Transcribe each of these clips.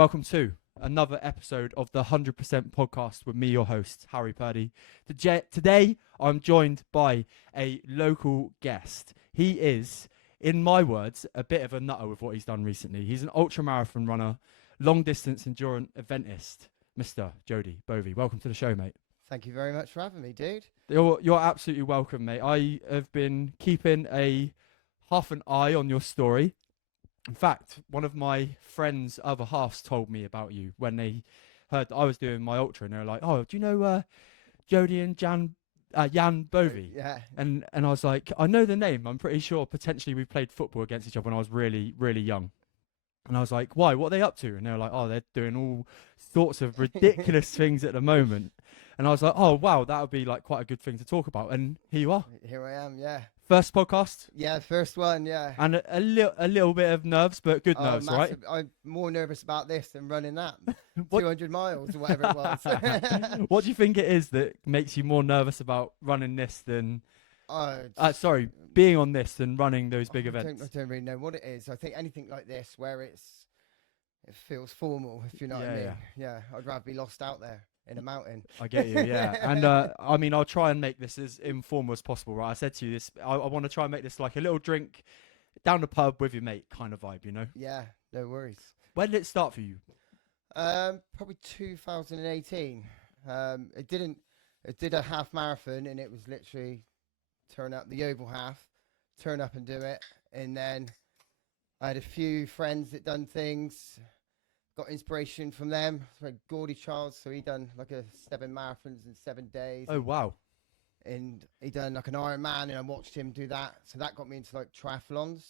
Welcome to another episode of the 100% podcast with me, your host, Harry Purdy. Today, I'm joined by a local guest. He is, in my words, a bit of a nutter with what he's done recently. He's an ultra-marathon runner, long-distance endurance eventist, Mr. Jody Bovey. Welcome to the show, mate. Thank you very much for having me, dude. You're absolutely welcome, mate. I have been keeping half an eye on your story. In fact, one of my friends' other halves told me about you when they heard that I was doing my ultra, and they were like, "Oh, do you know Jody and Jan Bovey?" Yeah. And I was like, "I know the name. I'm pretty sure potentially we played football against each other when I was really, really young." And I was like, "Why? What are they up to?" And they were like, "Oh, they're doing all sorts of ridiculous things at the moment." And I was like, "Oh, wow, that would be like quite a good thing to talk about." And here you are. Here I am, yeah. First podcast. Yeah, first one, yeah. And a little bit of nerves, but good nerves, right? I'm more nervous about this than running that. What- 200 miles or whatever it was. What do you think it is that makes you more nervous about running this than, being on this than running those big events? I don't really know what it is. I think anything like this where it feels formal, if you know what I mean. Yeah, I'd rather be lost out there in a mountain. I get you, yeah. And I mean, I'll try and make this as informal as possible, right? I said to you this, I want to try and make this like a little drink down the pub with your mate kind of vibe, you know? Yeah, no worries. When did it start for you? Probably 2018. It did a half marathon, and it was literally turn up the oval half, turn up and do it. And then I had a few friends that done things, got inspiration from them. So Gordy Charles, so he done like 7 marathons in 7 days. Oh, wow. And he done like an Ironman, and I watched him do that. So that got me into like triathlons.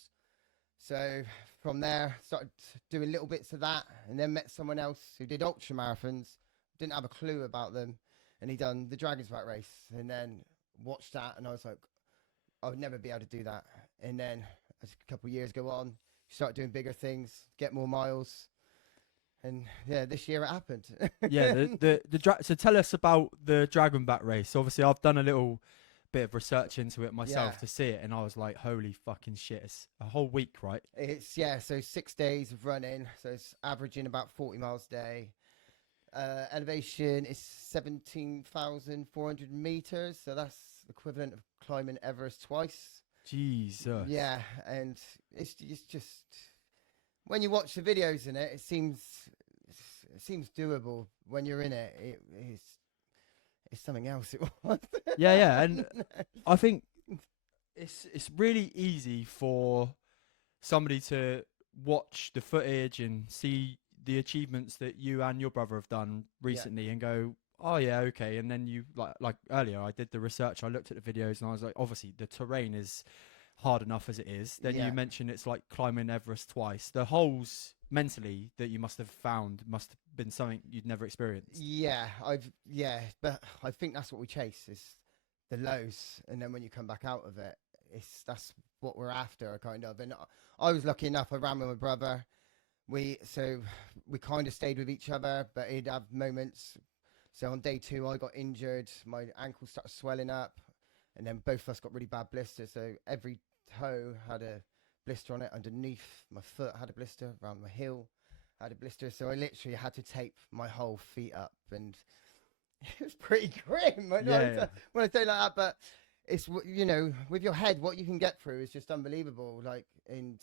So from there, started doing little bits of that, and then met someone else who did ultra marathons. Didn't have a clue about them, and he done the Dragon's Back race, and then watched that, and I was like, I would never be able to do that. And then as a couple of years go on, you start doing bigger things, get more miles, and yeah, this year it happened. Yeah, so tell us about the Dragon Back race. Obviously, I've done a little bit of research into it myself to see it, and I was like, holy fucking shit, it's a whole week, right? It's so 6 days of running, so it's averaging about 40 miles a day. Elevation is 17,400 meters, so that's equivalent of climbing Everest twice. Jesus. Yeah, and it's just when you watch the videos in it, it seems doable. When you're in it, it's something else. It was. Yeah, and I think it's really easy for somebody to watch the footage and see the achievements that you and your brother have done recently and go, oh yeah, okay. And then you like earlier, I did the research, I looked at the videos, and I was like, obviously the terrain is hard enough as it is. Then you mentioned it's like climbing Everest twice. The holes mentally that you must have found must have been something you'd never experienced. But I think that's what we chase, is the lows, and then when you come back out of it, that's what we're after, kind of. And I was lucky enough, I ran with my brother. We kind of stayed with each other, but he'd have moments. So on day 2, I got injured, my ankle started swelling up, and then both of us got really bad blisters. So every toe had a blister on it. Underneath my foot had a blister, around my heel had a blister. So I literally had to tape my whole feet up, and it was pretty grim when I say like that. But it's, you know, with your head, what you can get through is just unbelievable. Like, and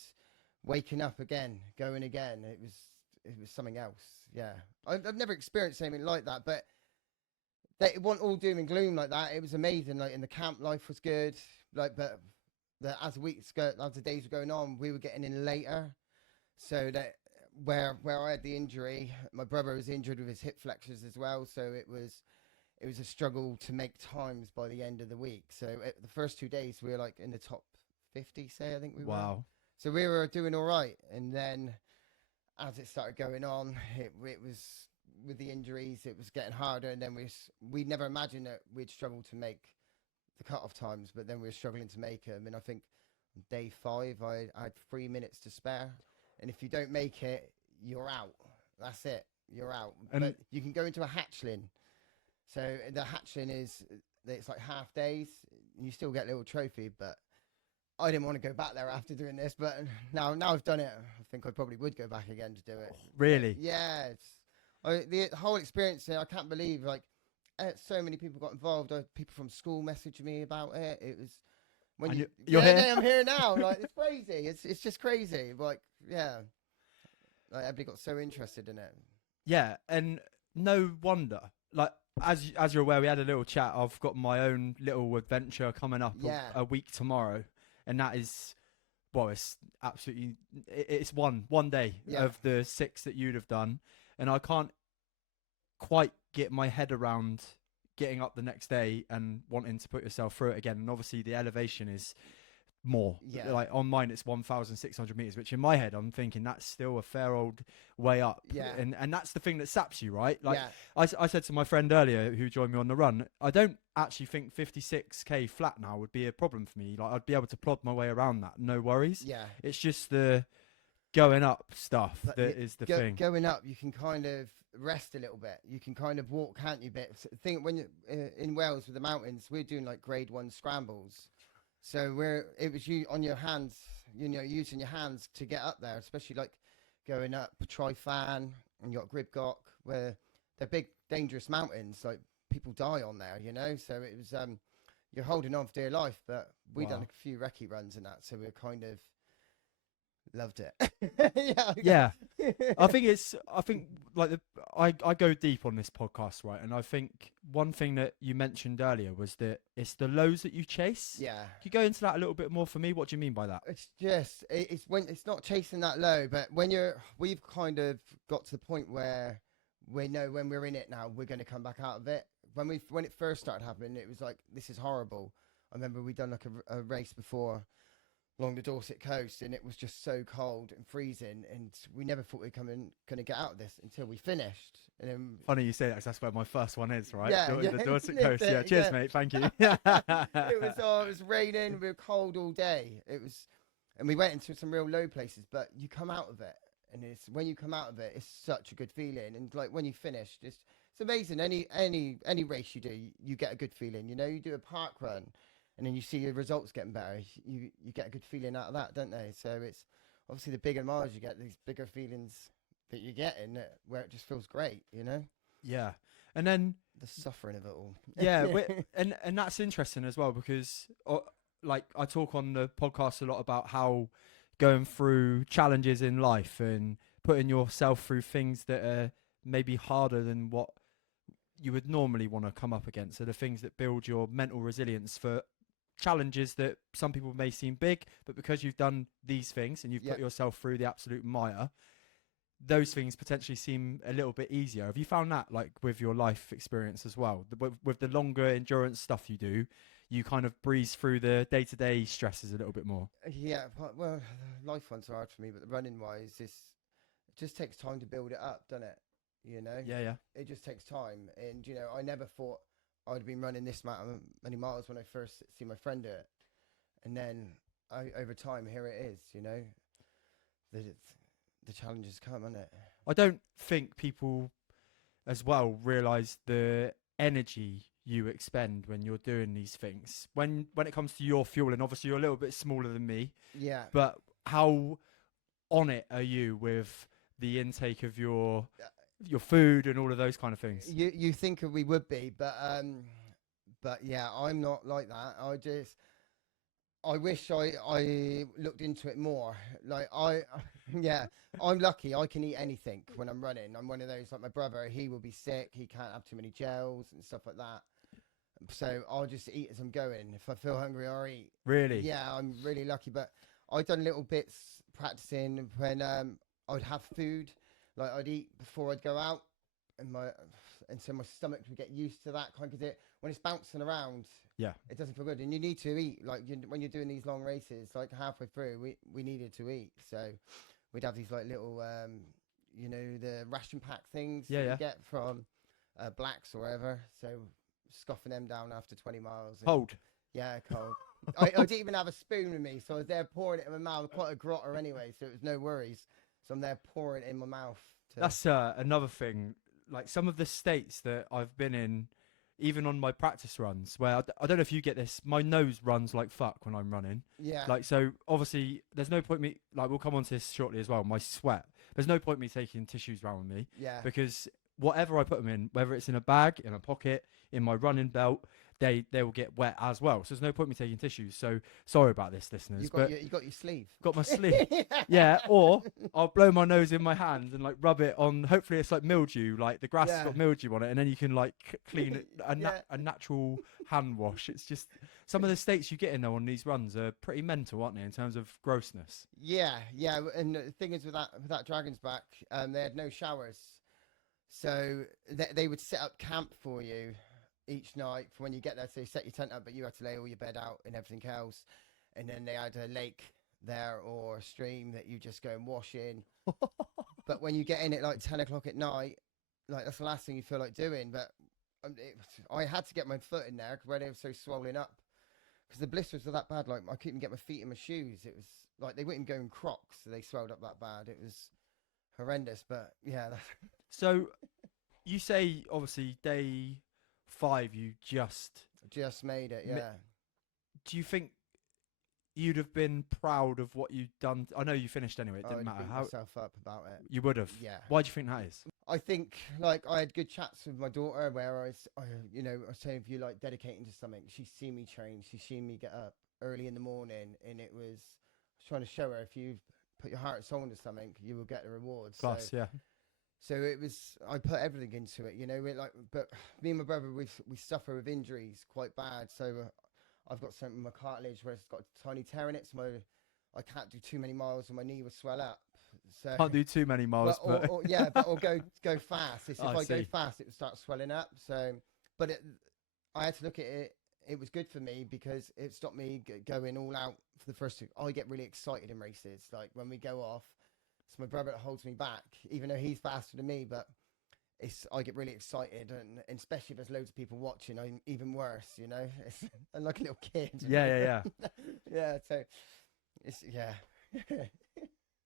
waking up again, going again, it was something else. Yeah, I've never experienced anything like that, but it wasn't all doom and gloom like that. It was amazing. Like in the camp, life was good. Like, but as the days were going on, we were getting in later. So that where I had the injury, my brother was injured with his hip flexors as well. So it was a struggle to make times by the end of the week. So the first 2 days, we were like in the top 50, I think we were. Wow. So we were doing all right. And then as it started going on, it was, with the injuries, it was getting harder. And then we never imagined that we'd struggle to make the cut-off times, but then we were struggling to make them. And I think on day 5, I had 3 minutes to spare. And if you don't make it, you're out. That's it. You're out. But you can go into a hatchling. So the hatchling it's like half days. You still get a little trophy, but I didn't want to go back there after doing this, but now I've done it. I think I probably would go back again to do it. Really? Yeah, the whole experience. I can't believe so many people got involved. People from school messaged me about it. It was when you're here. I'm here now. Like it's crazy. It's just crazy. Like yeah, like everybody got so interested in it. Yeah, and no wonder. Like as you're aware, we had a little chat. I've got my own little adventure coming up a week tomorrow, and that is, well, it's absolutely it's one day of the 6 that you'd have done, and I can't quite get my head around getting up the next day and wanting to put yourself through it again. And obviously the elevation is more. Like on mine it's 1,600 meters, which in my head I'm thinking that's still a fair old way up. And that's the thing that saps you, right? Like I said to my friend earlier who joined me on the run, I don't actually think 56k flat now would be a problem for me. Like I'd be able to plod my way around that, no worries. It's just the going up stuff that is the thing. Going up, you can kind of rest a little bit. You can kind of walk, can't you? Think when you're in Wales with the mountains, we're doing like grade 1 scrambles. So it was you on your hands, using your hands to get up there, especially like going up Tri-Fan and you got Gribgoch, where they're big, dangerous mountains. Like people die on there, So it was you're holding on for dear life. But we done a few recce runs and that, so we're kind of loved it. Yeah. I think like I go deep on this podcast, right? And I think one thing that you mentioned earlier was that it's the lows that you chase. Yeah. Can you go into that a little bit more for me? What do you mean by that? It's just it's when it's not chasing that low, but we've kind of got to the point where we know when we're in it now, we're going to come back out of it. When it first started happening, it was like, this is horrible. I remember we'd done like a race before along the Dorset coast, and it was just so cold and freezing, and we never thought we were going to get out of this until we finished. And then, funny you say that, 'cause that's where my first one is, right? The Dorset coast. Yeah, cheers, mate. Thank you. It was raining. We were cold all day. And we went into some real low places, but you come out of it, and when you come out of it, it's such a good feeling. And like when you finished, it's amazing. Any race you do, you get a good feeling. You do a park run, and then you see your results getting better. You get a good feeling out of that, don't they? So it's obviously the bigger miles you get, these bigger feelings that you get in it, where it just feels great, Yeah, and then the suffering of it all. Yeah, and that's interesting as well, because like I talk on the podcast a lot about how going through challenges in life and putting yourself through things that are maybe harder than what you would normally want to come up against are the things that build your mental resilience for challenges that some people may seem big, but because you've done these things and you've put yourself through the absolute mire, those things potentially seem a little bit easier. Have you found that, like, with your life experience as well? With the longer endurance stuff you do, you kind of breeze through the day-to-day stresses a little bit more? Yeah, well, life ones are hard for me, but the running-wise, it just takes time to build it up, doesn't it? Yeah. It just takes time. And, I never thought I'd been running this many miles when I first see my friend do it. And then over time, here it is, that the challenges come, isn't it? I don't think people as well realise the energy you expend when you're doing these things. When it comes to your fueling, obviously you're a little bit smaller than me. Yeah. But how on it are you with the intake of your food and all of those kind of things? You think we would be, but yeah, I'm not like that. I wish I looked into it more. Like I'm lucky. I can eat anything when I'm running. I'm one of those, like my brother, he will be sick. He can't have too many gels and stuff like that. So I'll just eat as I'm going. If I feel hungry, I'll eat. Really? Yeah, I'm really lucky. But I've done little bits practicing when I'd have food. Like I'd eat before I'd go out, and so my stomach would get used to that kind of it. When it's bouncing around, it doesn't feel good, and you need to eat. Like when you're doing these long races, like halfway through, we needed to eat. So we'd have these like little, the ration pack things you get from Blacks or whatever. So scoffing them down after 20 miles. Cold. Yeah, cold. I didn't even have a spoon with me, so I was there pouring it in my mouth. Quite a grotter anyway, so it was no worries. So I'm there pouring it in my mouth. That's another thing. Like some of the states that I've been in even on my practice runs, where I don't know if you get this, my nose runs like fuck when I'm running. Yeah. Like, so obviously there's no point me, like, we'll come on to this shortly as well, my sweat. There's no point me taking tissues around with me, Yeah. because whatever I put them in, whether it's in a bag, in a pocket, in my running belt, they will get wet as well. So there's no point me taking tissues. So sorry about this, listeners. You but got your sleeve. got my sleeve. Yeah, or I'll blow my nose in my hand and like rub it on. Hopefully it's like mildew, like the grass has got mildew on it, and then you can like clean it, a natural hand wash. It's just some of the states you get in though on these runs are pretty mental, aren't they, in terms of grossness? Yeah. And the thing is with that Dragon's Back, they had no showers, so they would set up camp for you each night for when you get there. So they set your tent up, but you had to lay all your bed out and everything else. And then they had a lake there or a stream that you just go and wash in. But when you get in at like 10 o'clock at night, like that's the last thing you feel like doing. But I had to get my foot in there where they were so swollen up, because the blisters were that bad. Like I couldn't even get my feet in my shoes. It was like they wouldn't go in Crocs, so they swelled up that bad. It was horrendous. But yeah. So you say obviously day 5 you just made it. Yeah. Do you think you'd have been proud of what you'd done? I know you finished anyway. It didn't matter how myself up about it. You would have. Yeah. Why do you think that is? I think like I had good chats with my daughter where I was saying, if you like dedicating to something, she's seen me train, she's seen me get up early in the morning, and I was trying to show her, if you put your heart and soul into something, you will get the rewards. Plus, yeah. So it was, I put everything into it, but me and my brother, we suffer with injuries quite bad. So I've got something in my cartilage where it's got a tiny tear in it. So I can't do too many miles and my knee will swell up. So can't do too many miles, but or go fast. If I go fast, it would start swelling up. So, but I had to look at it. It was good for me because it stopped me going all out for the first two. I get really excited in races. Like when we go off, it's my brother that holds me back, even though he's faster than me. But I get really excited, and especially if there's loads of people watching, I'm even worse. I'm like a little kid. Yeah. Yeah. So it's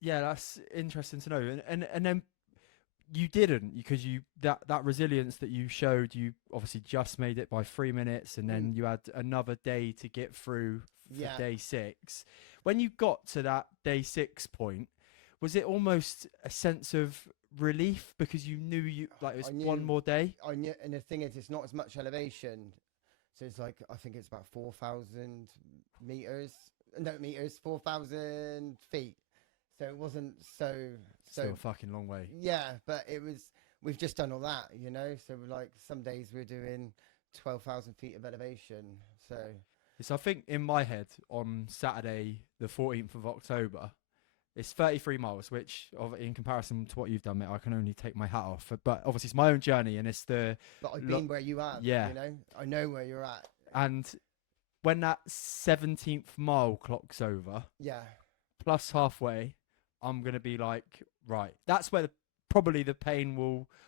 Yeah, that's interesting to know. And then you didn't, because that resilience that you showed, you obviously just made it by 3 minutes, and then you had another day to get through for day 6. When you got to that day 6 point, was it almost a sense of relief because you knew it was one more day? I knew, and the thing is, it's not as much elevation, so it's like I think it's about 4,000 meters. No, meters, 4,000 feet. So it wasn't so Still a fucking long way. Yeah, but it was. We've just done all that, So like some days we're doing 12,000 feet of elevation. So I think in my head on Saturday, the 14th of October, it's 33 miles, which in comparison to what you've done, mate, I can only take my hat off. But obviously it's my own journey, and it's the. But I've been where you are. Yeah. I know where you're at. And when that 17th mile clocks over, plus halfway, I'm going to be like, right, that's where probably the pain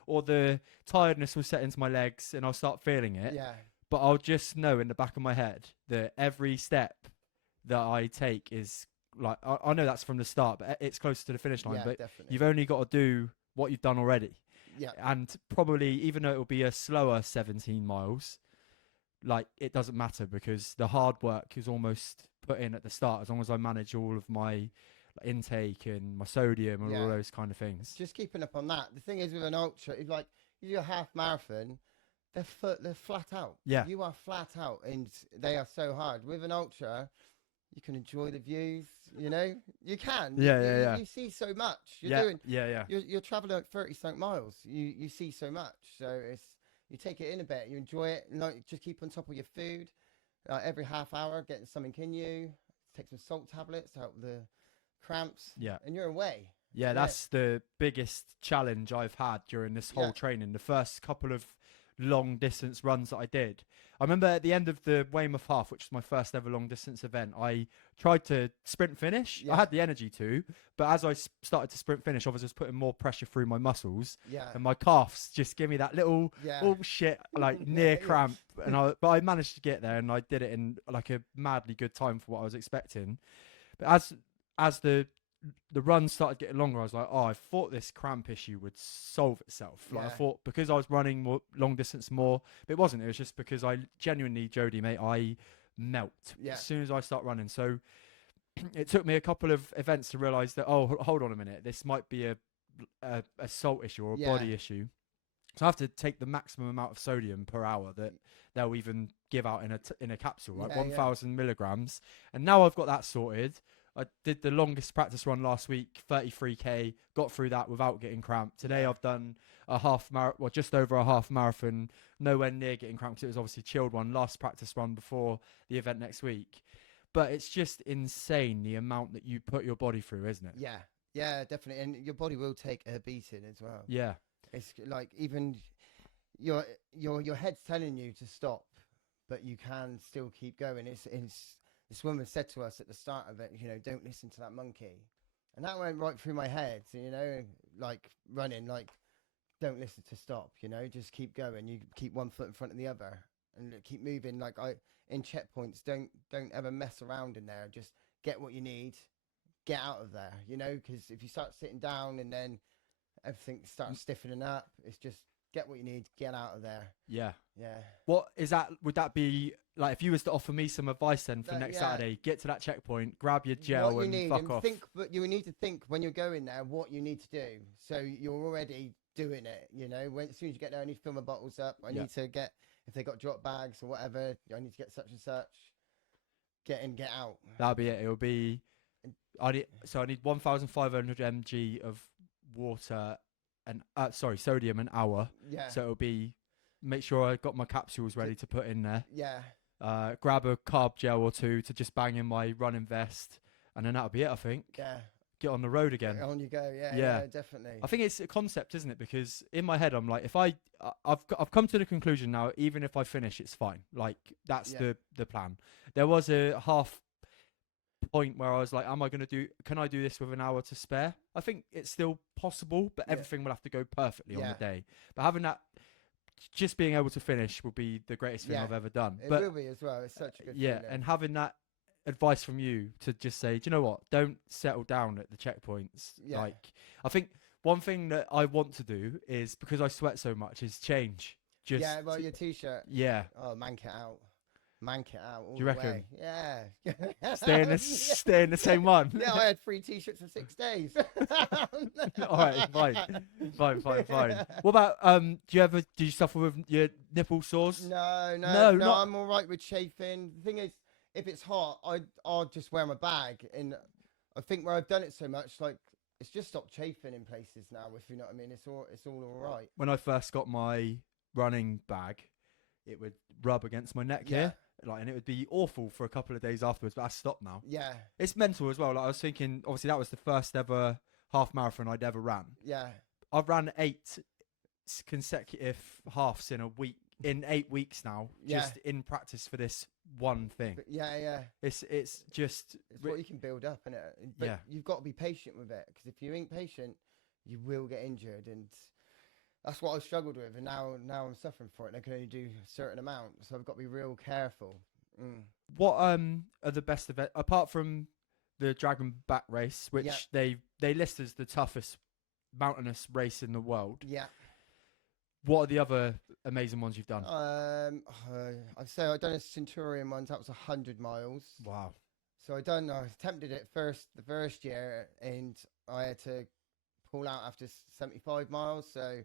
or the tiredness will set into my legs, and I'll start feeling it. Yeah. But I'll just know in the back of my head that every step that I take is like, I know that's from the start, but it's closer to the finish line. But definitely. You've only got to do what you've done already. Yeah. And probably, even though it will be a slower 17 miles, like it doesn't matter, because the hard work is almost put in at the start, as long as I manage all of my intake and my sodium and all those kind of things. Just keeping up on that. The thing is with an ultra, if you do a half marathon, they're flat out. Yeah. You are flat out, and they are so hard. With an ultra, you can enjoy the views. You can. Yeah. You see so much. You're traveling like 30-something miles. You see so much. So you take it in a bit. You enjoy it. Just keep on top of your food. Every half hour, getting something in you. Take some salt tablets to help the cramps. Yeah. And you're away. Yeah, that's the biggest challenge I've had during this whole training. The first couple of long distance runs that I did. I remember at the end of the Weymouth Half, which was my first ever long distance event, I tried to sprint finish. I had the energy to, but as I started to sprint finish, obviously I was putting more pressure through my muscles, and my calves just give me that little shit, like near cramp. And but I managed to get there, and I did it in like a madly good time for what I was expecting. But as the the run started getting longer, I was like, oh, I thought this cramp issue would solve itself. Like I Yeah. thought because I was running more long distance more, but it wasn't. It was just because I genuinely, Jody, mate, I melt Yeah. as soon as I start running. So it took me a couple of events to realize that, oh, hold on a minute, this might be a salt issue or a Yeah. body issue. So I have to take the maximum amount of sodium per hour that they'll even give out in a capsule, right? Yeah, 1,000 milligrams. And now I've got that sorted. I did the longest practice run last week, 33k, got through that without getting cramped. Today Yeah. I've done a half marathon, well, just over a half marathon, nowhere near getting cramped. It was obviously a chilled one, last practice run before the event next week. But it's just insane the amount that you put your body through, isn't it? Yeah. Yeah, definitely. And your body will take a beating as well. Yeah. It's like even your head's telling you to stop, but you can still keep going. It's this woman said to us at the start of it, you know, don't listen to that monkey, and that went right through my head. You know, like running, like don't listen to stop. You know, just keep going. You keep one foot in front of the other and keep moving. Like in checkpoints, don't ever mess around in there. Just get what you need, get out of there. You know, because if you start sitting down and then everything starts stiffening up, it's just get what you need, get out of there. Yeah. Yeah. What is that? Would that be like if you was to offer me some advice then for next yeah. Saturday? Get to that checkpoint, grab your gel, What you and need, fuck and off. but you need to think when you're going there what you need to do. So you're already doing it. You know, as soon as you get there, I need to fill my bottles up. I need to get, if they got drop bags or whatever, I need to get such and such. Get in, get out. That'll be it. It'll be. I need 1,500 mg of water and sodium an hour. Yeah. So it'll be. Make sure I got my capsules ready to put in there. Yeah. Grab a carb gel or two to just bang in my running vest, and then that'll be it. I think. Yeah. Get on the road again. On you go. Yeah. Yeah. Yeah, definitely. I think it's a concept, isn't it? Because in my head, I'm like, if I've come to the conclusion now, even if I finish, it's fine. Like that's the plan. There was a half point where I was like, can I do this with an hour to spare? I think it's still possible, but everything will have to go perfectly on the day. But having that, just being able to finish will be the greatest thing I've ever done. It will be as well. It's such a good feeling. And having that advice from you to just say, do you know what? Don't settle down at the checkpoints. Yeah. Like, I think one thing that I want to do is, because I sweat so much, is change. Just your t-shirt. Yeah. Oh, mank it out. Mank it out. All Do you reckon? Way. Yeah. Stay in the same one. Yeah, I had 3 t-shirts in 6 days. All right, fine. What about do you suffer with your nipple sores? No, I'm all right with chafing. The thing is, if it's hot, I'll just wear my bag, and I think where I've done it so much, like it's just stopped chafing in places now. If you know what I mean, it's all right. When I first got my running bag, it would rub against my neck here. Like, and it would be awful for a couple of days afterwards, but I stopped now. Yeah. It's mental as well. Like I was thinking, obviously that was the first ever half marathon I'd ever ran. Yeah. I've ran 8 consecutive halves in 8 weeks now, just in practice for this one thing. But yeah. It's just... It's what you can build up, innit? But you've got to be patient with it, because if you ain't patient, you will get injured, and that's what I've struggled with, and now I'm suffering for it. And I can only do a certain amount, so I've got to be real careful. What are the best events apart from the Dragon Back race, which they list as the toughest mountainous race in the world? Yeah. What are the other amazing ones you've done? I'd say I've done a Centurion once. That was 100 miles. Wow. So I attempted it the first year, and I had to pull out after 75 miles. So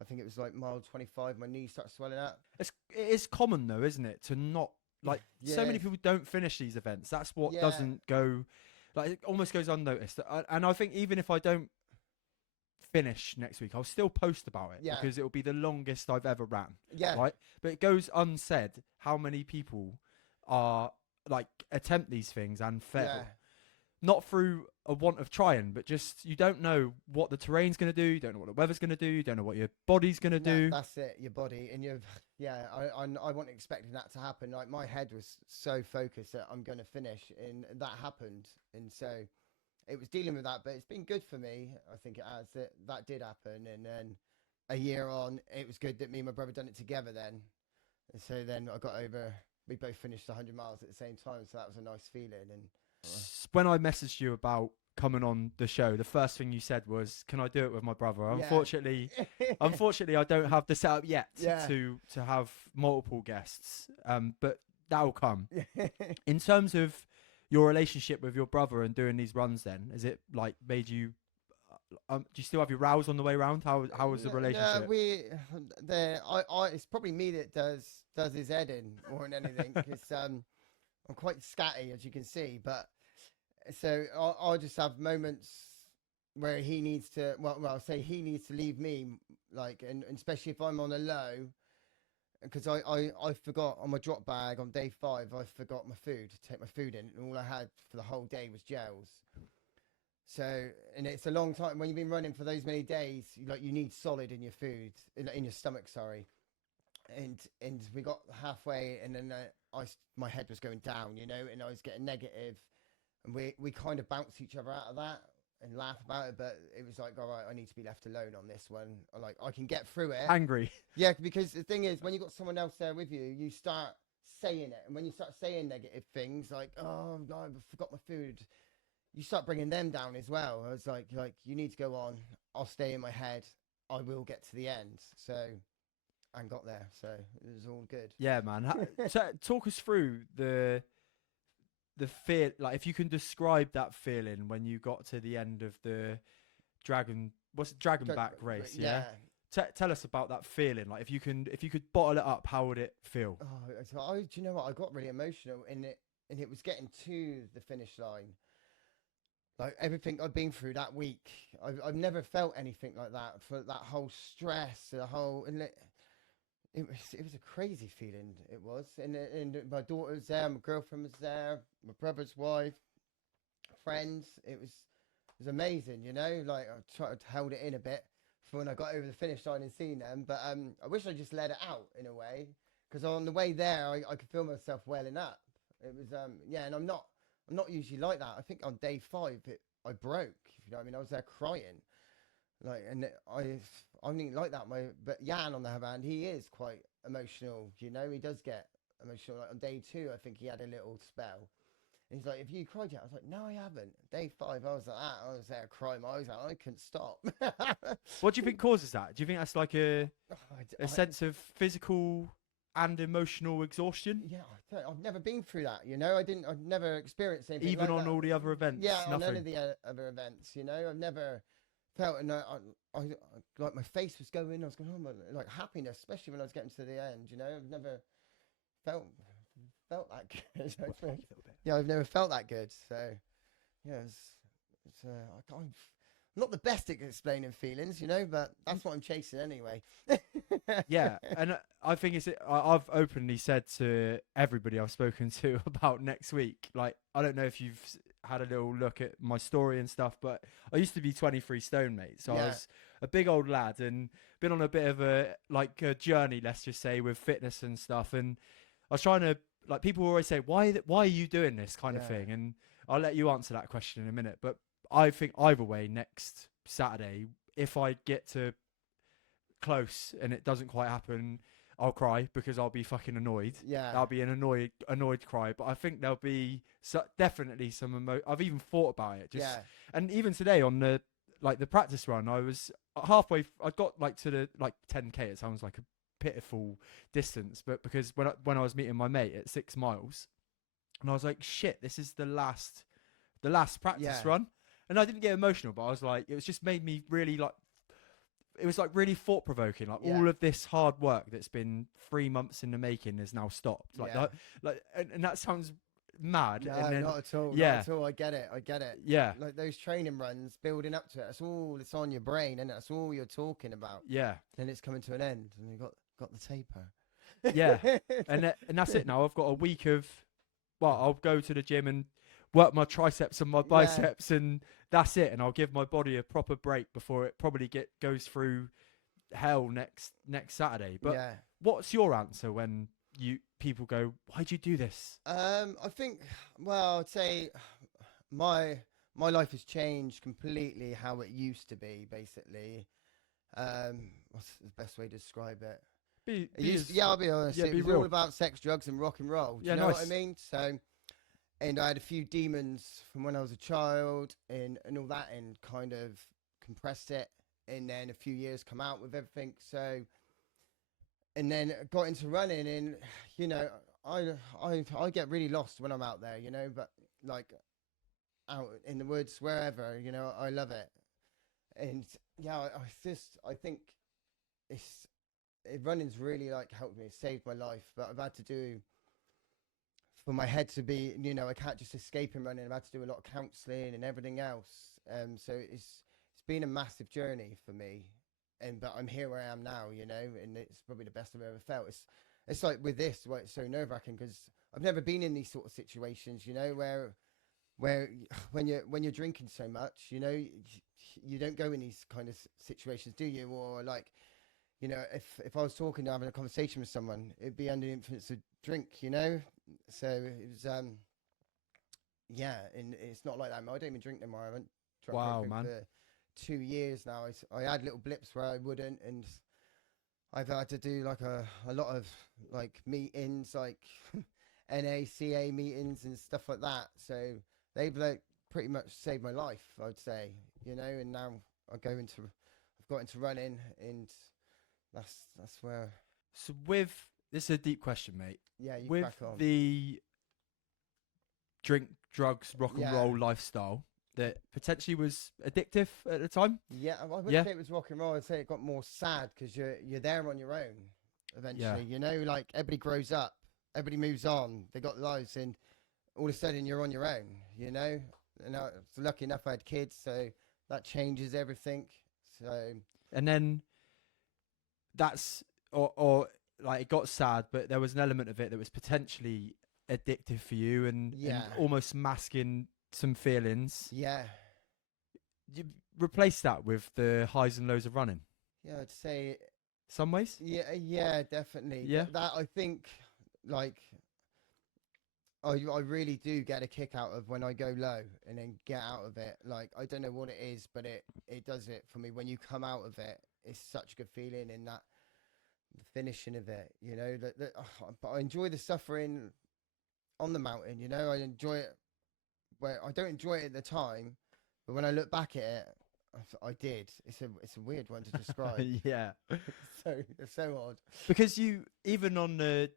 I think it was like mile 25. My knees started swelling up. It is common though, isn't it, to not like so many people don't finish these events. That's what doesn't go, like it almost goes unnoticed. And I think even if I don't finish next week, I'll still post about it because it'll be the longest I've ever ran. Yeah. Right. But it goes unsaid how many people are like attempt these things and fail. Yeah. Not through a want of trying, but just you don't know what the terrain's going to do. You don't know what the weather's going to do. You don't know what your body's going to do. That's it, your body. And I wasn't expecting that to happen. Like my head was so focused that I'm going to finish, and that happened. And so it was dealing with that, but it's been good for me. I think it has. That did happen. And then a year on, it was good that me and my brother done it together then. And so then I got over, we both finished 100 miles at the same time. So that was a nice feeling. And when I messaged you about coming on the show, the first thing you said was, "Can I do it with my brother?" Yeah. Unfortunately, I don't have the setup yet Yeah. to have multiple guests. But that'll come. In terms of your relationship with your brother and doing these runs, then is it like made you? Do you still have your rows on the way around? How was the relationship? No, it's probably me that does his head in more than anything, because I'm quite scatty, as you can see. But so I'll just have moments where he needs to. Well, I'll say he needs to leave me, like, and especially if I'm on a low, because I forgot on my drop bag on day 5, I forgot my food to take my food in, and all I had for the whole day was gels. So, and it's a long time when you've been running for those many days. You need solid in your food, in your stomach. Sorry, and we got halfway, and then my head was going down, and I was getting negative, and we kind of bounced each other out of that and laugh about it. But it was like, all right, I need to be left alone on this one. I can get through it. Angry. Yeah, because the thing is, when you've got someone else there with you, you start saying it, and when you start saying negative things like, "Oh no, I forgot my food," you start bringing them down as well. I was like, you need to go on. I'll stay in my head. I will get to the end. So, and got there. So it was all good. Yeah, man. Talk us through the fear. Like, if you can describe that feeling when you got to the end of the Dragonback race. Yeah. Tell us about that feeling. Like, if you could bottle it up, how would it feel? Oh, so do you know what? I got really emotional in it, and it was getting to the finish line. Like, everything I've been through that week, I've never felt anything like that. For that whole stress, and it was a crazy feeling. It was, and my daughter was there, my girlfriend was there, my brother's wife, friends. It was amazing, Like, I tried to hold it in a bit for when I got over the finish line and seen them, but I wish I just let it out in a way, because on the way there I could feel myself welling up. It was and I'm not usually like that. I think on day 5 I broke. If you know what I mean, I was there crying, like, and I didn't like that. But Jan, on the other hand, he is quite emotional. He does get emotional. Like on day 2, I think he had a little spell. And he's like, "Have you cried yet?" I was like, "No, I haven't." Day 5, I was like that. I was there crying my eyes out. I couldn't stop. What do you think causes that? Do you think that's like a sense of physical and emotional exhaustion? Yeah, I've never been through that. I've never experienced anything. Even like on that. all the other events. Yeah, nothing. on none of the other events. I've never felt, and I like my face was going. I was going, oh my, like happiness, especially when I was getting to the end. I've never felt that good. Yeah, I've never felt that good. So yeah, I'm not the best at explaining feelings, but that's what I'm chasing anyway. Yeah, and I think I've openly said to everybody I've spoken to about next week. Like, I don't know if you've had a little look at my story and stuff, but I used to be 23 stone, mate. So I was a big old lad and been on a bit of a journey, let's just say, with fitness and stuff. And I was trying to, like, people always say, why are you doing this kind of thing? And I'll let you answer that question in a minute. But I think either way, next Saturday, if I get to close and it doesn't quite happen, I'll cry because I'll be fucking annoyed. Yeah, that'll be an annoyed cry. But I think there'll be definitely some I've even thought about it. And even today on the practice run, I was halfway. I got to the 10k. It sounds like a pitiful distance, but because when I was meeting my mate at 6 miles, and I was like, shit, this is the last practice run, and I didn't get emotional, but I was like, it was just made me really it was really thought provoking. All of this hard work that's been 3 months in the making is now stopped. And that sounds mad. No, and then, not at all. Yeah. Not at all. I get it. Yeah. Like those training runs, building up to it. That's all that's on your brain, and that's all you're talking about. Yeah. Then it's coming to an end, and you got the taper. Yeah. and that's it. Now I've got a week of. Well, I'll go to the gym and work my triceps and my biceps, and that's it. And I'll give my body a proper break before it probably goes through hell next Saturday. But what's your answer when people go, why'd you do this? I think, well, I'd say my life has changed completely how it used to be, basically. What's the best way to describe it? I'll be honest. Yeah, it was real. all about sex, drugs, and rock and roll. Do you know what I mean? So and I had a few demons from when I was a child and all that, and kind of compressed it, and then a few years come out with everything. So, and then got into running, and you know, I get really lost when I'm out there, you know, but like out in the woods, wherever, you know, I love it. And yeah, I think running's really like helped me, saved my life. But I've had to do, for my head to be, you know, I can't just escape in running. I've had to do a lot of counselling and everything else. So it's been a massive journey for me. And but I'm here where I am now, you know, and it's probably the best I've ever felt. It's like with this, why it's so nerve wracking, because I've never been in these sort of situations, you know, where when you're drinking so much, you know, you don't go in these kind of situations, do you? Or like, you know, if I was talking, having a conversation with someone, it'd be under the influence of drink, you know. So it was, yeah, and it's not like that. I don't even drink no more. I haven't drunk Wow, anything man. for 2 years now. I had little blips where I wouldn't, and I've had to do like a lot of like meetings, like NACA meetings and stuff like that. So they've like pretty much saved my life, I'd say, you know. And now I've got into running, and that's where. So with this is a deep question, mate. Yeah, you With crack on. the drink, drugs, rock and Yeah. roll lifestyle that potentially was addictive at the time. Yeah, I wouldn't Yeah. say it was rock and roll. I'd say it got more sad, because you're there on your own eventually. Yeah. You know, like everybody grows up, everybody moves on, they got lives, and all of a sudden you're on your own. You know, and I was lucky enough I had kids, so that changes everything. So And then that's or like it got sad, but there was an element of it that was potentially addictive for you and Yeah. almost masking some feelings. yeah, You replace that with the highs and lows of running. yeah, I'd say Some ways. yeah, definitely. Yeah. That I think, like, I really do get a kick out of when I go low and then get out of it. Like, I don't know what it is, but it does it for me. When you come out of it, it's such a good feeling, in that the finishing of it, you know. But I enjoy the suffering on the mountain, you know. I enjoy it where I don't enjoy it at the time, but when I look back at it, I did. It's a weird one to describe. Yeah. It's so odd. Because you, even on the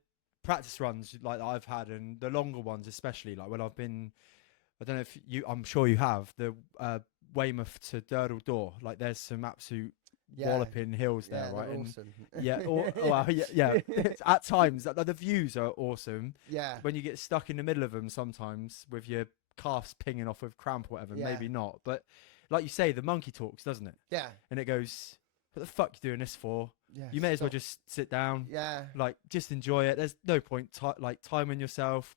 practice runs like that I've had, and the longer ones especially, like when I've been, I don't know if you, I'm sure you have, the Weymouth to Durdle Door, like there's some absolute walloping hills there, Yeah, right? they're And awesome. yeah, well, yeah. At times, the views are awesome. Yeah. When you get stuck in the middle of them, sometimes with your calves pinging off with cramp or whatever, Yeah. maybe not. But like you say, the monkey talks, doesn't it? Yeah. And it goes, "What the fuck you doing this for? Yeah. You may as well stop. just sit down, Yeah. like just enjoy it. There's no point like timing yourself.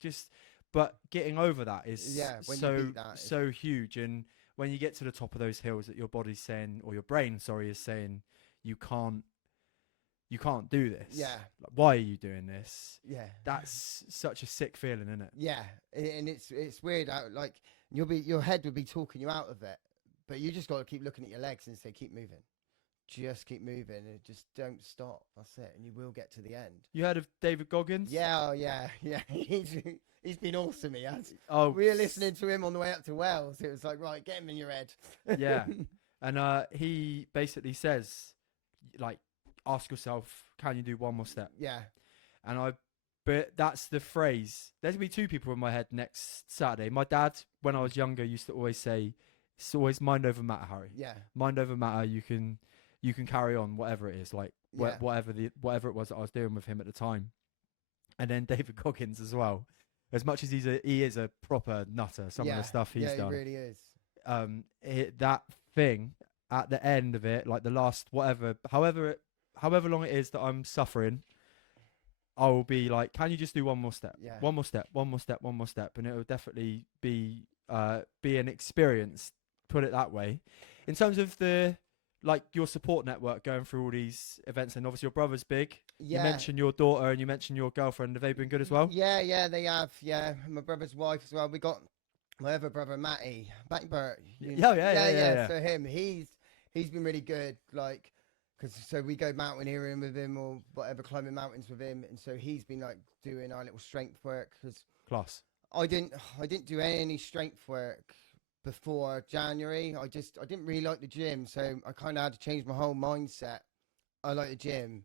But getting over that is When you so beat that, it's- so huge. And when you get to the top of those hills, that your body's saying, or your brain, sorry, is saying, you can't do this. Yeah. Like, why are you doing this? Yeah. That's such a sick feeling, isn't it? Yeah. And it's weird. Like, your head would be talking you out of it, but you just got to keep looking at your legs and say, keep moving. Just keep moving and just don't stop. That's it. And you will get to the end. You heard of David Goggins? Yeah. He's been awesome. He has. Oh, We were listening to him on the way up to Wales. It was like, right, get him in your head. Yeah. And he basically says, like, ask yourself, can you do one more step? Yeah. But that's the phrase. There's gonna be two people in my head next Saturday. My dad, when I was younger, used to always say, "It's always mind over matter, Harry. Yeah. Mind over matter. You can carry on, whatever it is, like Yeah. whatever it was that I was doing with him at the time." And then David Goggins as well. As much as he is a proper nutter, some of the stuff he's done. He really is. That thing at the end of it, like the last however long it is that I'm suffering, I will be like, can you just do one more step? Yeah. One more step, one more step, one more step. And it will definitely be an experience, put it that way. In terms of your support network going through all these events, and obviously your brother's big. Yeah. You mentioned your daughter and you mentioned your girlfriend. Have they been good as well? Yeah, they have. Yeah, my brother's wife as well. We got my other brother, Matty Backbert. Yeah. So he's been really good. Like, so we go mountaineering with him or whatever, climbing mountains with him, and so he's been like doing our little strength work, because Class. I didn't do any strength work before January. I didn't really like the gym, so I kind of had to change my whole mindset. I like the gym.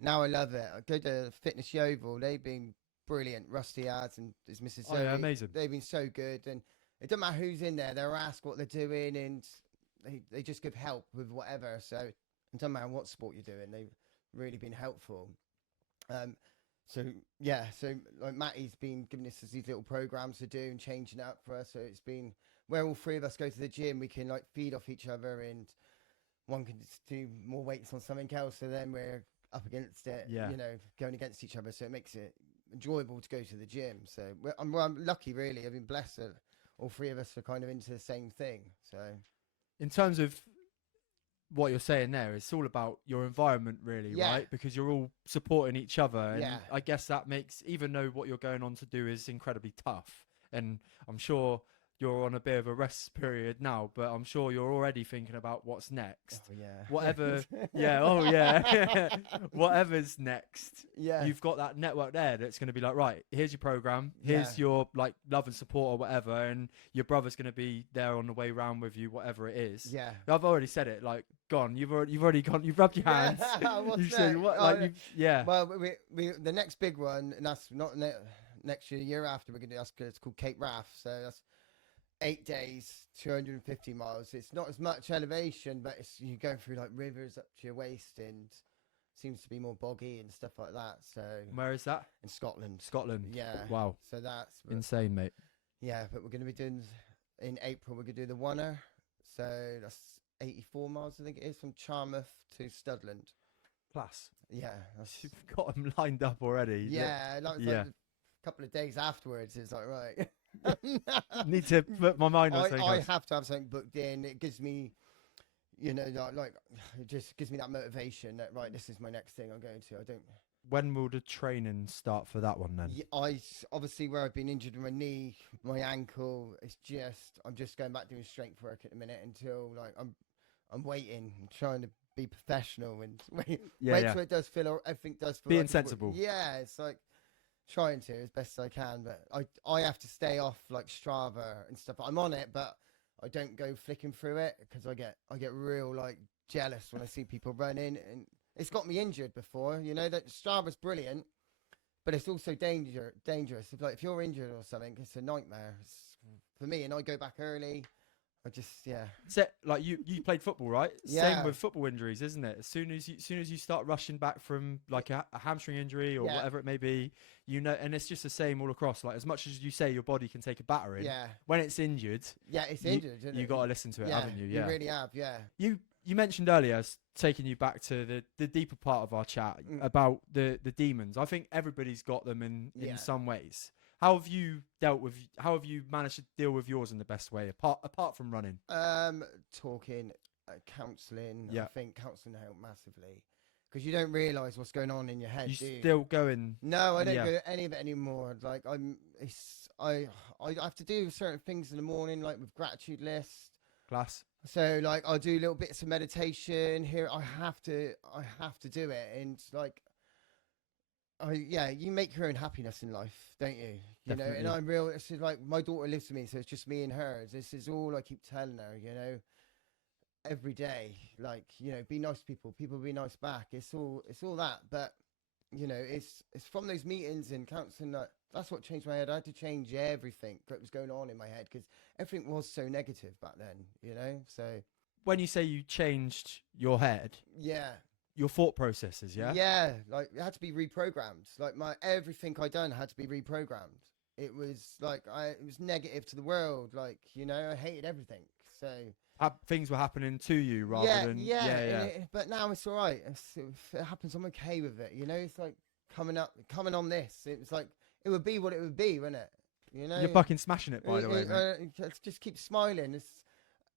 Now I love it. I go to Fitness Yeovil. They've been brilliant. Rusty ads and his Mrs. Oh Zoe. yeah, amazing. They've been so good, and it doesn't matter who's in there. They'll ask what they're doing, and they just give help with whatever. So it doesn't matter what sport you're doing. They've really been helpful. So yeah, so like Matty's been giving us these little programs to do and changing it up for us. So it's been where all three of us go to the gym, we can like feed off each other, and one can just do more weights on something else, so then we're up against it, Yeah. you know, going against each other. So it makes it enjoyable to go to the gym. So I'm lucky, really. I've been blessed that all three of us are kind of into the same thing. So In terms of what you're saying there, it's all about your environment, really, Yeah. right? Because you're all supporting each other, and Yeah. I guess that makes, even though what you're going on to do is incredibly tough, and I'm sure you're on a bit of a rest period now, but I'm sure you're already thinking about what's next. oh, yeah, Whatever, yeah, oh yeah, whatever's next. yeah, You've got that network there that's going to be like, right, here's your program, here's Yeah. your like love and support or whatever, and your brother's going to be there on the way round with you, whatever it is. yeah. I've already said it. Like, gone. You've already gone. You've rubbed your hands. What's You've said next? what? Oh, Like, yeah. yeah. Well, we the next big one, and that's not next year, the year after, we're gonna do. It's called Cape Wrath. So that's 8 days, 250 miles. It's not as much elevation, but it's you're going through like rivers up to your waist, and seems to be more boggy and stuff like that. So Where is that? in Scotland, Scotland. yeah. Wow. So that's Insane, mate. yeah, but we're gonna be doing in April. We're gonna do the Oneer. So that's 84 miles, I think it is, from Charmouth to Studland. Plus, Yeah, that's, you've got them lined up already. yeah, like, Yeah. like a couple of days afterwards, it's like right. Need to put my mind on something I else. have to have something booked in. It gives me, you know, like it just gives me that motivation that right, this is my next thing I'm going to. I don't. When will the training start for that one then? Yeah, obviously where I've been injured with my knee, my ankle. It's just I'm just going back doing strength work at the minute until like I'm waiting. I'm trying to be professional and wait Yeah. till it does feel everything does feel Being like sensible. Yeah, it's like trying to as best as I can, but I have to stay off like Strava and stuff. I'm on it, but I don't go flicking through it because I get real like jealous when I see people running, and it's got me injured before. You know that Strava's brilliant, but it's also dangerous. If you're injured or something, it's a nightmare. For me, and I go back early. I just Like you played football, right? Yeah. Same with football injuries, isn't it? As soon as you start rushing back from like a hamstring injury or Yeah. whatever it may be, you know, and it's just the same all across. Like as much as you say your body can take a battering, yeah when it's injured, it's injured. Isn't you it? got to listen to it, haven't you? Yeah. You really have. Yeah. You mentioned earlier, taking you back to the deeper part of our chat about the demons. I think everybody's got them in Yeah. some ways. How have you managed to deal with yours in the best way, apart from running? Talking, counselling. Yeah. I think counselling helped massively because you don't realise what's going on in your head. You do you? still going? No, I don't Yeah. go any of it anymore. Like I have to do certain things in the morning, like with gratitude list. Class. So like I'll do little bits of meditation here. I have to do it, and like, you make your own happiness in life, don't you? You know, Definitely. and I'm real. It's just like my daughter lives with me, so it's just me and her. This is all I keep telling her. You know, every day, like, you know, be nice to people. People be nice back. It's all that, but you know, it's from those meetings and counselling that's what changed my head. I had to change everything that was going on in my head because everything was so negative back then, you know. So When you say you changed your head, yeah, your thought processes, yeah? yeah, like it had to be reprogrammed. Like everything I done had to be reprogrammed. It was like it was negative to the world. Like, you know, I hated everything. So Things were happening to you rather than yeah. But now it's all right. If it happens, I'm okay with it. You know, it's like coming on this. It was like it would be what it would be, wouldn't it? You know, You're fucking smashing it, by the way, mate. just keep smiling. It's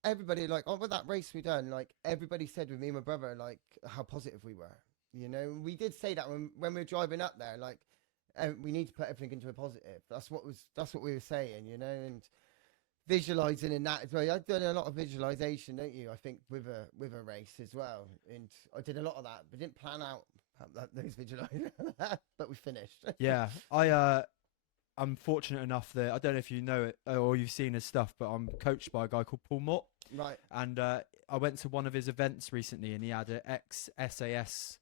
everybody like with that race we done. Like everybody said with me and my brother, like how positive we were. You know, we did say that when we were driving up there, like we need to put everything into a positive. That's what we were saying. You know, and visualizing in that as well. I've done a lot of visualization, don't you? I think with a race as well, and I did a lot of that, but didn't plan out those visualizing. But we finished. Yeah, I'm fortunate enough that I don't know if you know it or you've seen his stuff, but I'm coached by a guy called Paul Mott. Right. And I went to one of his events recently, and he had an ex-SAS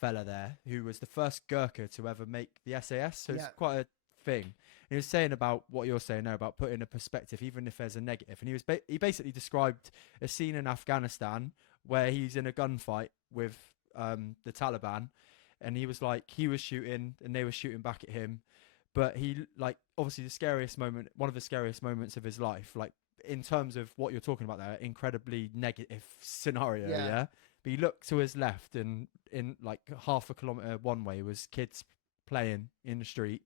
fella there who was the first Gurkha to ever make the SAS. So it's quite a thing. And he was saying about what you're saying now about putting a perspective, even if there's a negative. And he basically described a scene in Afghanistan where he's in a gunfight with the Taliban, and he was like, he was shooting and they were shooting back at him. But he, like, obviously one of the scariest moments of his life, like, in terms of what you're talking about there, incredibly negative scenario, yeah? But he looked to his left, and in like half a kilometre one way was kids playing in the street,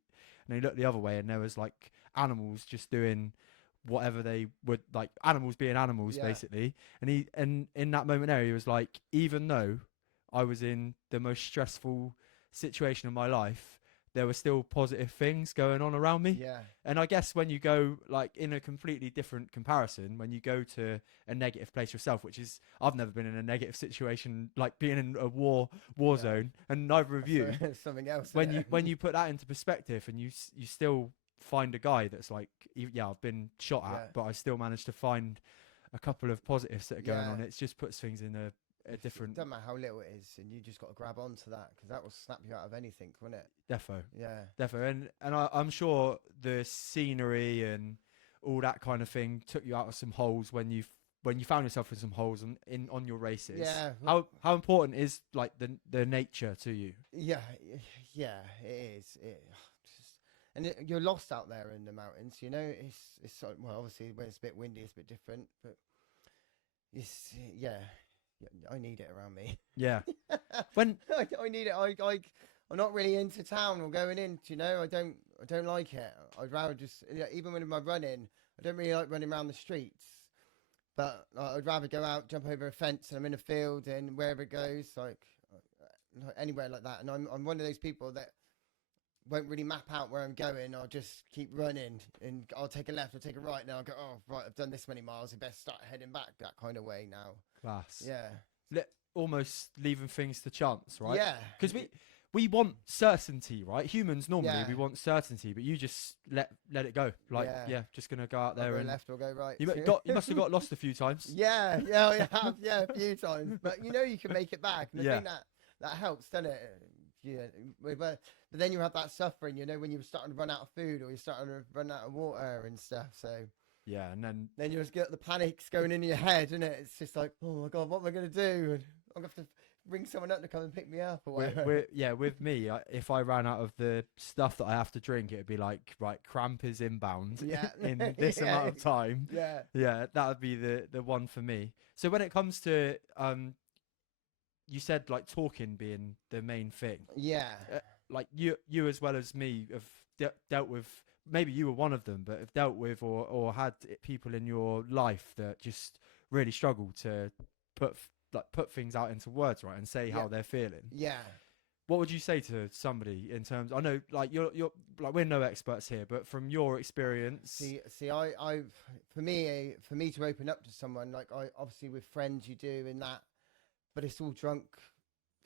and he looked the other way, and there was like animals just doing whatever they would, like animals being animals, basically. And in that moment there, he was like, even though I was in the most stressful situation of my life, there were still positive things going on around me. Yeah. And I guess when you go, like, in a completely different comparison, when you go to a negative place yourself, which is, I've never been in a negative situation, like being in a war zone, and neither of you. Something else. When you put that into perspective, and you still find a guy that's like, yeah, I've been shot at, but I still managed to find a couple of positives that are going on. It just puts things in a different. It doesn't matter how little it is, and you just got to grab onto that, because that will snap you out of anything, won't it? Defo. And I'm sure the scenery and all that kind of thing took you out of some holes when you found yourself in some holes on your races. Yeah. How important is like the nature to you? Yeah, it is. You're lost out there in the mountains. You know, it's sort of, well, obviously when it's a bit windy, it's a bit different, but it's I need it around me. Yeah. When I need it, I'm not really into town or going in. You know, I don't like it. I'd rather just, even when I'm running, I don't really like running around the streets. But I'd rather go out, jump over a fence, and I'm in a field, and wherever it goes, like anywhere like that. And I'm one of those people that won't really map out where I'm going. I'll just keep running, and I'll take a left or take a right, and I'll go, oh, right, I've done this many miles, I best start heading back, that kind of way now. Class. Yeah. Almost leaving things to chance, right? Yeah. Because we want certainty, right? Humans normally we want certainty, but you just let it go. Like, just gonna go out there go and left or go right. You must have got lost a few times. Yeah, I have, a few times. But you know you can make it back. And I think that helps, doesn't it? Yeah. But then you have that suffering, you know, when you're starting to run out of food or you're starting to run out of water and stuff. So yeah, and then you just get the panics going in your head, isn't it? It's just like, oh my God, what am I going to do? And I'm going to have to ring someone up to come and pick me up or whatever. With me, if I ran out of the stuff that I have to drink, it'd be like, right, cramp is inbound in this amount of time. Yeah, that would be the one for me. So when it comes to, you said like talking being the main thing. Yeah. Like you as well as me have dealt with, maybe you were one of them, but have dealt with or had people in your life that just really struggle to put things out into words, right, and say how they're feeling. Yeah. What would you say to somebody in terms? I know, like you're like, we're no experts here, but from your experience. See, I for me to open up to someone, like I obviously with friends you do and that, but it's all drunk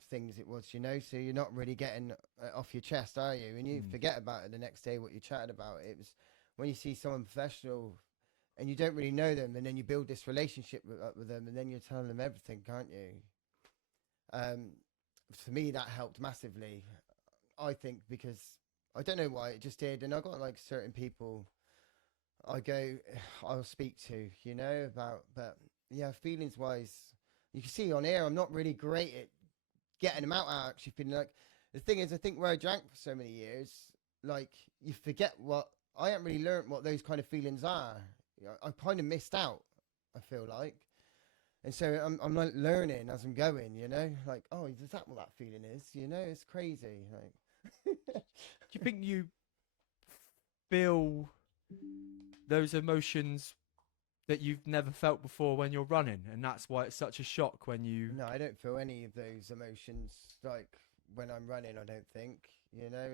things it was, you know, so you're not really getting off your chest, are you? And you forget about it the next day, what you chatted about. It was when you see someone professional and you don't really know them, and then you build this relationship with them, and then you're telling them everything, can't you? For me, that helped massively, I think, because I don't know why, it just did. And I got like certain people I'll speak to, you know, about, but yeah, feelings wise, you can see on air, I'm not really great at getting them out. I actually feeling like, the thing is, I think where I drank for so many years, like you forget I haven't really learned what those kind of feelings are. I kind of missed out, I feel like. And so I'm like learning as I'm going, you know, like, oh, is that what that feeling is? You know, it's crazy. Like, do you think you feel those emotions that you've never felt before when you're running, and that's why it's such a shock when you? No, I don't feel any of those emotions like when I'm running. I don't think, you know,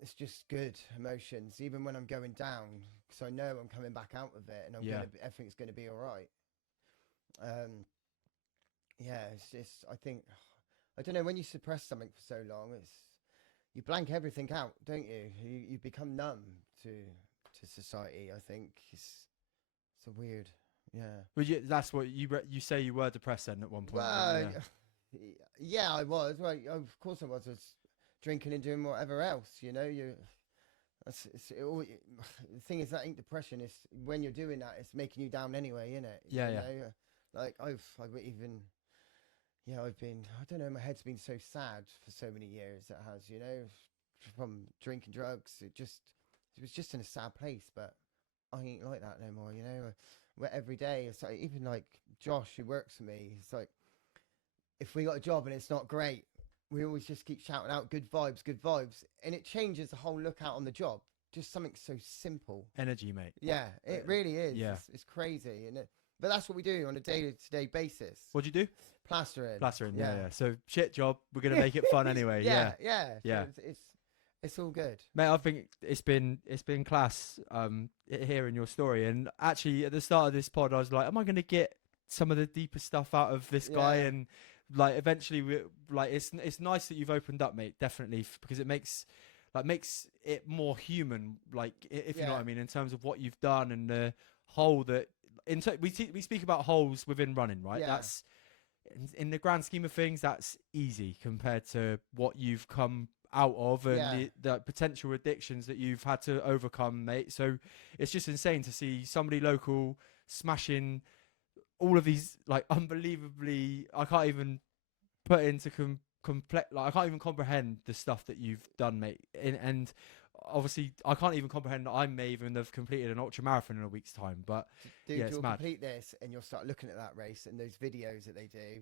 it's just good emotions, even when I'm going down, because I know I'm coming back out of it, and everything's going to be all right. It's just, I think, I don't know, when you suppress something for so long, you blank everything out, don't you? You become numb to society. I think it's a weird, yeah. Well, that's what you say you were depressed then at one point. Well, Yeah. yeah, I was. Well, of course I was. I was drinking and doing whatever else. You know, the thing is, that ain't depression. It's when you're doing that, it's making you down anyway, isn't it? Yeah, you yeah. know? Like I've even, yeah, I've been. I don't know. My head's been so sad for so many years. It has, you know, from drinking drugs. It was just in a sad place. But I ain't like that no more. You know, where every day it's like, even like Josh, who works for me. It's like, if we got a job and it's not great, we always just keep shouting out good vibes, and it changes the whole look out on the job. Just something so simple. Energy, mate. Yeah, it really is. Yeah. It's crazy, but that's what we do on a day-to-day basis. What'd you do? Plastering. Yeah. So shit job. We're gonna make it fun anyway. Yeah. Yeah. So it's all good. Mate, I think it's been class hearing your story. And actually, at the start of this pod, I was like, am I going to get some of the deeper stuff out of this guy? And like, eventually, it's nice that you've opened up, mate. Definitely, because it makes it more human. Like, if you know what I mean, in terms of what you've done and the whole that. We speak about holes within running, right? Yeah. That's in the grand scheme of things, that's easy compared to what you've come out of and the potential addictions that you've had to overcome, mate. So it's just insane to see somebody local smashing all of these, like, unbelievably, I can't even put into I can't even comprehend the stuff that you've done, mate. And obviously I can't even comprehend that I may even have completed an ultra marathon in a week's time, but dude, it's you'll mad. complete this and you'll start looking at that race and those videos that they do.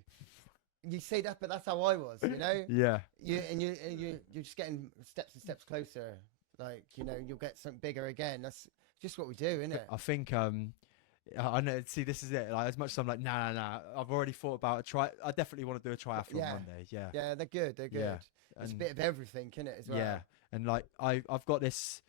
You say that, but that's how I was, you know. Yeah. You're just getting steps and steps closer. Like, you know, you'll get something bigger again. That's just what we do, isn't it? I think I know. See, this is it. Like, as much as I'm like, nah. I've already thought about I definitely want to do a triathlon one day. Yeah. Yeah, they're good. Yeah. It's a bit of everything, isn't it, as well? Yeah. And like, I've got this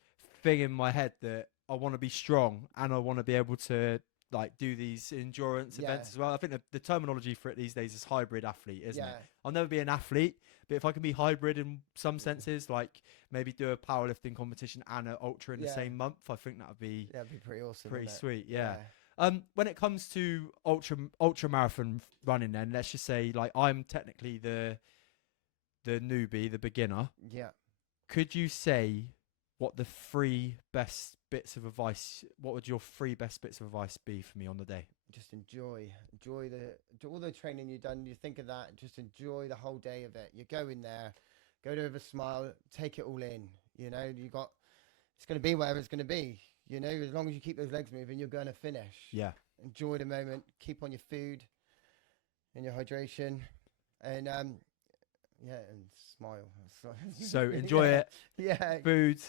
thing in my head that I want to be strong and I want to be able to like do these endurance events as well. I think the terminology for it these days is hybrid athlete, isn't it? I'll never be an athlete, but if I can be hybrid in some senses, like maybe do a powerlifting competition and an ultra in the same month, I think that'd be pretty awesome. Pretty sweet, yeah. When it comes to ultra marathon running, then let's just say like I'm technically the newbie, the beginner. Yeah. Could you say what the three best bits of advice? What would your three best bits of advice be for me on the day? Just enjoy all the training you've done. You think of that, just enjoy the whole day of it. You go in there, go there with a smile, take it all in. You know, it's going to be whatever it's going to be. You know, as long as you keep those legs moving, you're going to finish. Yeah. Enjoy the moment. Keep on your food and your hydration, and and smile. So enjoy it. Yeah. Food,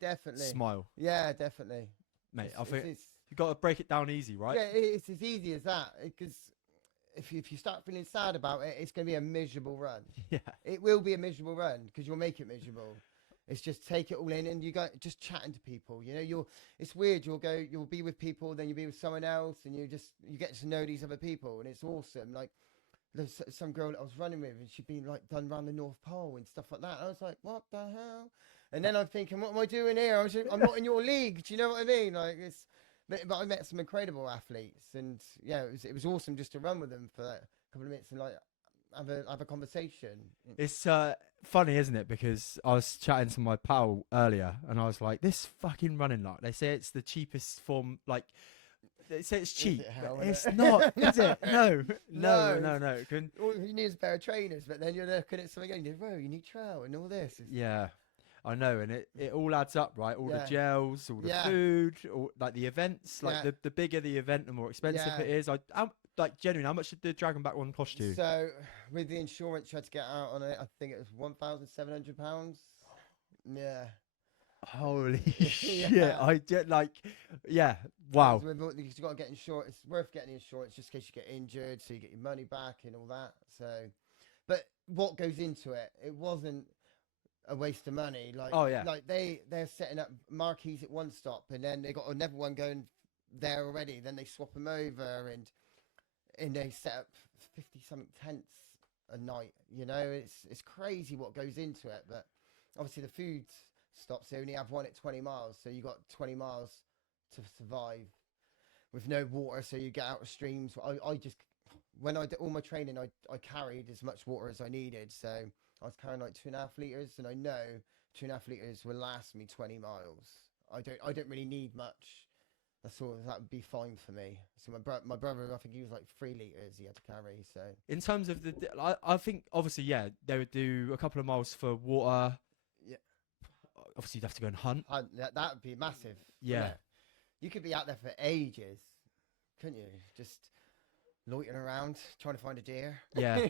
definitely. smile. Yeah, definitely. Mate, I think you've got to break it down easy, right? Yeah, it's as easy as that. Because if you start feeling sad about it, it's going to be a miserable run. Yeah. It will be a miserable run because you'll make it miserable. It's just take it all in, and you go just chatting to people. You know, it's weird. You'll be with people, then you'll be with someone else, and you get to know these other people, and it's awesome. Like there's some girl that I was running with, and she'd been like done around the North Pole and stuff like that. I was like, what the hell? And then I'm thinking, what am I doing here? I'm not in your league. Do you know what I mean? Like but I met some incredible athletes, and yeah, it was awesome just to run with them for a couple of minutes and like have a conversation. It's funny, isn't it? Because I was chatting to my pal earlier, and I was like, "This fucking running lot. They say it's the cheapest form. Like, they say it's cheap, but it's not, is it? No. All you need is a pair of trainers, but then you're looking at something and you go, you need trail and all this. Yeah, I know, and it all adds up, right? All the gels, all the food, all like the events. Like the bigger the event, the more expensive it is. Like genuinely, how much did the Dragonback one cost you? So with the insurance, you had to get out on it. I think it was £1,700. Yeah. Holy shit! I did wow. You've got to get insurance. It's worth getting insurance just in case you get injured, so you get your money back and all that. So, but what goes into it? It wasn't a waste of money. Like, like they're setting up marquees at one stop, and then they got another one going there already. Then they swap them over, and they set up 50-something tents a night. You know, it's crazy what goes into it, but obviously the food stops. They only have one at 20 miles, so you got 20 miles to survive with no water. So you get out of streams. I just, when I did all my training, I carried as much water as I needed. So I was carrying like 2.5 liters, and I know 2.5 liters will last me 20 miles. I don't really need much. That would be fine for me. So my brother, I think he was like 3 liters he had to carry. So In terms of I think obviously, yeah, they would do a couple of miles for water. Yeah. Obviously, you'd have to go and hunt. That would be massive. Yeah. You could be out there for ages, couldn't you? Just loitering around trying to find a deer. Yeah.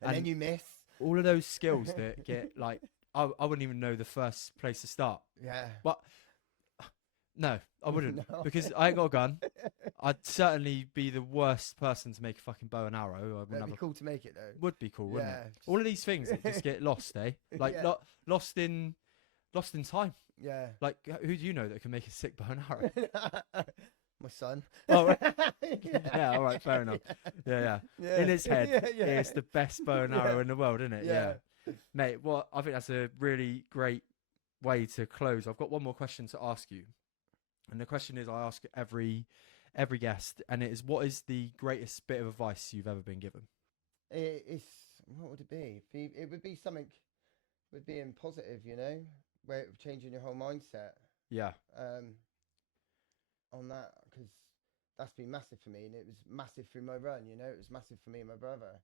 and then you miss. All of those skills that get like, I wouldn't even know the first place to start. Yeah. But no, I wouldn't. No. Because I ain't got a gun. I'd certainly be the worst person to make a fucking bow and arrow. I wouldn't That'd have be cool to make it though. Would be cool, wouldn't Yeah, it? All of these things that just get lost, eh? Like Yeah. lost in time. Yeah. Like, who do you know that can make a sick bow and arrow? My son. Oh, right. Yeah, all right, fair enough. Yeah. Yeah. In his head, Yeah. it's the best bow and arrow in the world, isn't it? Yeah. Mate, well, I think that's a really great way to close. I've got one more question to ask you. And the question is, I ask every guest, and it is, what is the greatest bit of advice you've ever been given? It's what would it be? It would be something with being positive, you know, where changing your whole mindset. Yeah. On that, because that's been massive for me, and it was massive through my run. You know, it was massive for me and my brother.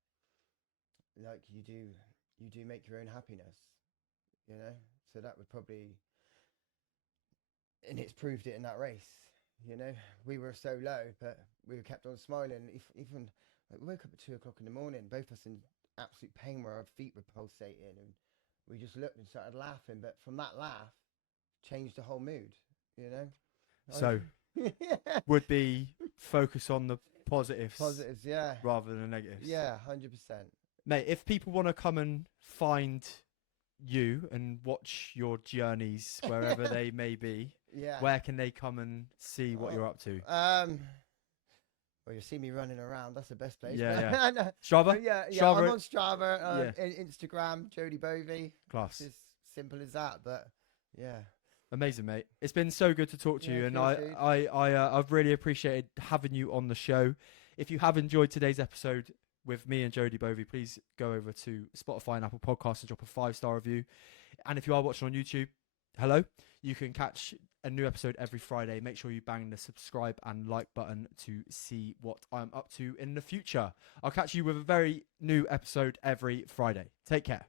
Like you do make your own happiness. You know, so that would probably. And it's proved it in that race, you know. We were so low, but we kept on smiling. Even we woke up at 2 o'clock in the morning, both of us in absolute pain where our feet were pulsating, and we just looked and started laughing. But from that laugh, changed the whole mood, you know. So, would be focus on the positives, yeah, rather than the negatives. Yeah, 100%. Mate, if people want to come and find you and watch your journeys wherever they may be, where can they come and see what you're up to? Well, you see me running around. That's the best place. Yeah. No. Strava? Yeah. Strava? I'm on Strava, Instagram, Jody Bovey. Class. It's as simple as that, but yeah. Amazing, mate. It's been so good to talk to you, and cheers, dude. I've really appreciated having you on the show. If you have enjoyed today's episode with me and Jody Bovey, please go over to Spotify and Apple Podcasts and drop a 5-star review. And if you are watching on YouTube, hello, you can catch a new episode every Friday. Make sure you bang the subscribe and like button to see what I'm up to in the future. I'll catch you with a very new episode every Friday. Take care.